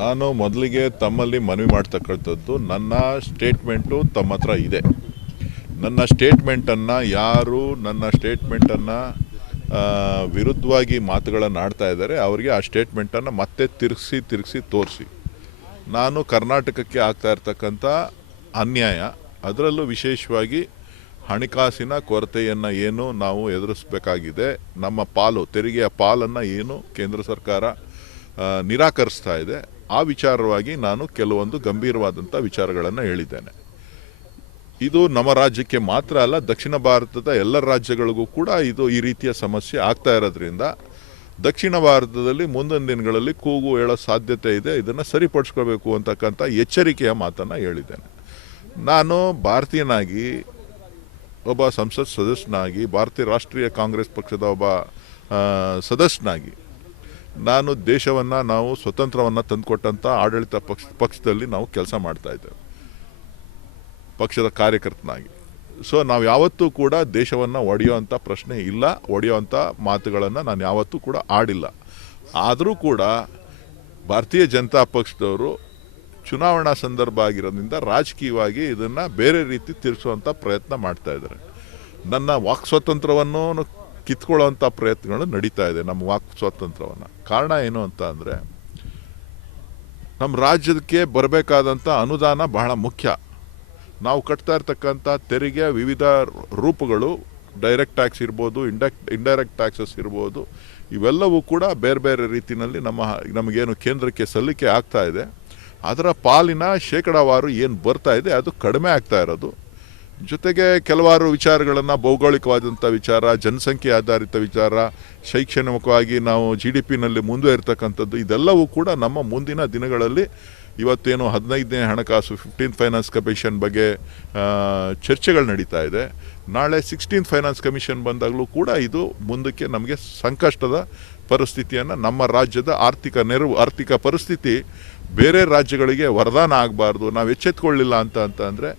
ನಾನು ಮೊದಲಿಗೆ ತಮ್ಮಲ್ಲಿ ಮನವಿ ಮಾಡ್ತಕ್ಕಂಥದ್ದು, ನನ್ನ ಸ್ಟೇಟ್ಮೆಂಟು ತಮ್ಮ ಹತ್ರ ಇದೆ. ನನ್ನ ಸ್ಟೇಟ್ಮೆಂಟನ್ನು ಯಾರು ನನ್ನ ಸ್ಟೇಟ್ಮೆಂಟನ್ನು ವಿರುದ್ಧವಾಗಿ ಮಾತುಗಳನ್ನು ಆಡ್ತಾ ಇದ್ದಾರೆ ಅವರಿಗೆ ಆ ಸ್ಟೇಟ್ಮೆಂಟನ್ನು ಮತ್ತೆ ತಿರುಗಿಸಿ ತೋರಿಸಿ. ನಾನು ಕರ್ನಾಟಕಕ್ಕೆ ಆಗ್ತಾ ಇರ್ತಕ್ಕಂಥ ಅನ್ಯಾಯ, ಅದರಲ್ಲೂ ವಿಶೇಷವಾಗಿ ಹಣಕಾಸಿನ ಕೊರತೆಯನ್ನು ಏನು ನಾವು ಎದುರಿಸಬೇಕಾಗಿದೆ, ನಮ್ಮ ಪಾಲು ತೆರಿಗೆಯ ಪಾಲನ್ನು ಏನು ಕೇಂದ್ರ ಸರ್ಕಾರ ನಿರಾಕರಿಸ್ತಾ ಇದೆ, ಆ ವಿಚಾರವಾಗಿ ನಾನು ಕೆಲವೊಂದು ಗಂಭೀರವಾದಂಥ ವಿಚಾರಗಳನ್ನು ಹೇಳಿದ್ದೇನೆ. ಇದು ನಮ್ಮ ರಾಜ್ಯಕ್ಕೆ ಮಾತ್ರ ಅಲ್ಲ, ದಕ್ಷಿಣ ಭಾರತದ ಎಲ್ಲ ರಾಜ್ಯಗಳಿಗೂ ಕೂಡ ಇದು ಈ ರೀತಿಯ ಸಮಸ್ಯೆ ಆಗ್ತಾ ಇರೋದ್ರಿಂದ ದಕ್ಷಿಣ ಭಾರತದಲ್ಲಿ ಮುಂದಿನ ದಿನಗಳಲ್ಲಿ ಕೂಗು ಹೇಳೋ ಸಾಧ್ಯತೆ ಇದೆ. ಇದನ್ನು ಸರಿಪಡಿಸ್ಕೋಬೇಕು ಅಂತಕ್ಕಂಥ ಎಚ್ಚರಿಕೆಯ ಮಾತನ್ನು ಹೇಳಿದ್ದೇನೆ. ನಾನು ಭಾರತೀಯನಾಗಿ, ಒಬ್ಬ ಸಂಸತ್ ಸದಸ್ಯನಾಗಿ, ಭಾರತೀಯ ರಾಷ್ಟ್ರೀಯ ಕಾಂಗ್ರೆಸ್ ಪಕ್ಷದ ಒಬ್ಬ ಸದಸ್ಯನಾಗಿ, ನಾನು ದೇಶವನ್ನು ನಾವು ಸ್ವತಂತ್ರವನ್ನು ತಂದುಕೊಟ್ಟಂಥ ಆಡಳಿತ ಪಕ್ಷದಲ್ಲಿ ನಾವು ಕೆಲಸ ಮಾಡ್ತಾಯಿದ್ದೇವೆ, ಪಕ್ಷದ ಕಾರ್ಯಕರ್ತನಾಗಿ. ಸೊ ನಾವು ಯಾವತ್ತೂ ಕೂಡ ದೇಶವನ್ನು ಒಡೆಯುವಂಥ ಪ್ರಶ್ನೆ ಇಲ್ಲ, ಒಡೆಯುವಂಥ ಮಾತುಗಳನ್ನು ನಾನು ಯಾವತ್ತೂ ಕೂಡ ಆಡಿಲ್ಲ. ಆದರೂ ಕೂಡ ಭಾರತೀಯ ಜನತಾ ಪಕ್ಷದವರು ಚುನಾವಣಾ ಸಂದರ್ಭ ಆಗಿರೋದ್ರಿಂದ ರಾಜಕೀಯವಾಗಿ ಇದನ್ನು ಬೇರೆ ರೀತಿ ತಿರ್ಸುವಂಥ ಪ್ರಯತ್ನ ಮಾಡ್ತಾಯಿದ್ದಾರೆ. ನನ್ನ ವಾಕ್ ಸ್ವಾತಂತ್ರ್ಯವನ್ನು ಕಿತ್ಕೊಳ್ಳೋವಂಥ ಪ್ರಯತ್ನಗಳು ನಡೀತಾ ಇದೆ, ನಮ್ಮ ವಾಕ್ ಸ್ವಾತಂತ್ರ್ಯವನ್ನು. ಕಾರಣ ಏನು ಅಂತ ಅಂದರೆ, ನಮ್ಮ ರಾಜ್ಯಕ್ಕೆ ಬರಬೇಕಾದಂಥ ಅನುದಾನ ಬಹಳ ಮುಖ್ಯ. ನಾವು ಕಟ್ತಾ ಇರ್ತಕ್ಕಂಥ ತೆರಿಗೆ ವಿವಿಧ ರೂಪಗಳು, ಡೈರೆಕ್ಟ್ ಟ್ಯಾಕ್ಸ್ ಇರ್ಬೋದು, ಇಂಡೈರೆಕ್ಟ್ ಟ್ಯಾಕ್ಸಸ್ ಇರ್ಬೋದು, ಇವೆಲ್ಲವೂ ಕೂಡ ಬೇರೆ ಬೇರೆ ರೀತಿಯಲ್ಲಿ ನಮಗೇನು ಕೇಂದ್ರಕ್ಕೆ ಸಲ್ಲಿಕೆ ಆಗ್ತಾ ಇದೆ ಅದರ ಪಾಲಿನ ಶೇಕಡಾವಾರು ಏನು ಬರ್ತಾ ಇದೆ ಅದು ಕಡಿಮೆ ಆಗ್ತಾ ಇರೋದು. ಜೊತೆಗೆ ಕೆಲವಾರು ವಿಚಾರಗಳನ್ನು, ಭೌಗೋಳಿಕವಾದಂಥ ವಿಚಾರ, ಜನಸಂಖ್ಯೆ ಆಧಾರಿತ ವಿಚಾರ, ಶೈಕ್ಷಣಿಕವಾಗಿ ನಾವು GDPನಲ್ಲಿ ಮುಂದೆ ಇರತಕ್ಕಂಥದ್ದು, ಇದೆಲ್ಲವೂ ಕೂಡ ನಮ್ಮ ಮುಂದಿನ ದಿನಗಳಲ್ಲಿ ಇವತ್ತೇನು 15ನೇ ಹಣಕಾಸು 15th ಫೈನಾನ್ಸ್ ಕಮಿಷನ್ ಬಗ್ಗೆ ಚರ್ಚೆಗಳು ನಡೀತಾ ಇದೆ. ನಾಳೆ 16th ಫೈನಾನ್ಸ್ ಕಮಿಷನ್ ಬಂದಾಗಲೂ ಕೂಡ ಇದು ಮುಂದಕ್ಕೆ ನಮಗೆ ಸಂಕಷ್ಟದ ಪರಿಸ್ಥಿತಿಯನ್ನು, ನಮ್ಮ ರಾಜ್ಯದ ಆರ್ಥಿಕ ಪರಿಸ್ಥಿತಿ ಬೇರೆ ರಾಜ್ಯಗಳಿಗೆ ವರದಾನ ಆಗಬಾರ್ದು. ನಾವು ಎಚ್ಚೆತ್ಕೊಳ್ಳಿಲ್ಲ ಅಂತಂದರೆ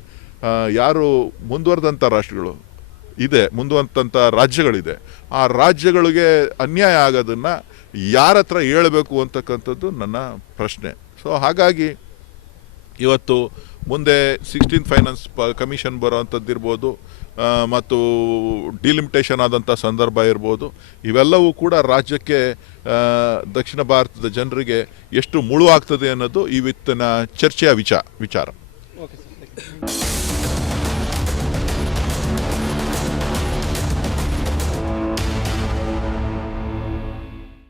ಯಾರು ಮುಂದುವರೆದಂಥ ರಾಷ್ಟ್ರಗಳು ಇದೆ, ಮುಂದುವರೆದಂಥ ರಾಜ್ಯಗಳಿದೆ, ಆ ರಾಜ್ಯಗಳಿಗೆ ಅನ್ಯಾಯ ಆಗೋದನ್ನು ಯಾರ ಹತ್ರ ಹೇಳಬೇಕು ಅಂತಕ್ಕಂಥದ್ದು ನನ್ನ ಪ್ರಶ್ನೆ. ಸೊ ಹಾಗಾಗಿ ಇವತ್ತು ಮುಂದೆ 16th ಫೈನಾನ್ಸ್ ಕಮಿಷನ್ ಬರೋವಂಥದ್ದು ಇರ್ಬೋದು, ಮತ್ತು ಡಿಲಿಮಿಟೇಷನ್ ಆದಂಥ ಸಂದರ್ಭ ಇರ್ಬೋದು, ಇವೆಲ್ಲವೂ ಕೂಡ ರಾಜ್ಯಕ್ಕೆ, ದಕ್ಷಿಣ ಭಾರತದ ಜನರಿಗೆ ಎಷ್ಟು ಮುಳುವಾಗ್ತದೆ ಅನ್ನೋದು ಇವತ್ತಿನ ಚರ್ಚೆಯ ವಿಚಾರ. Okay sir.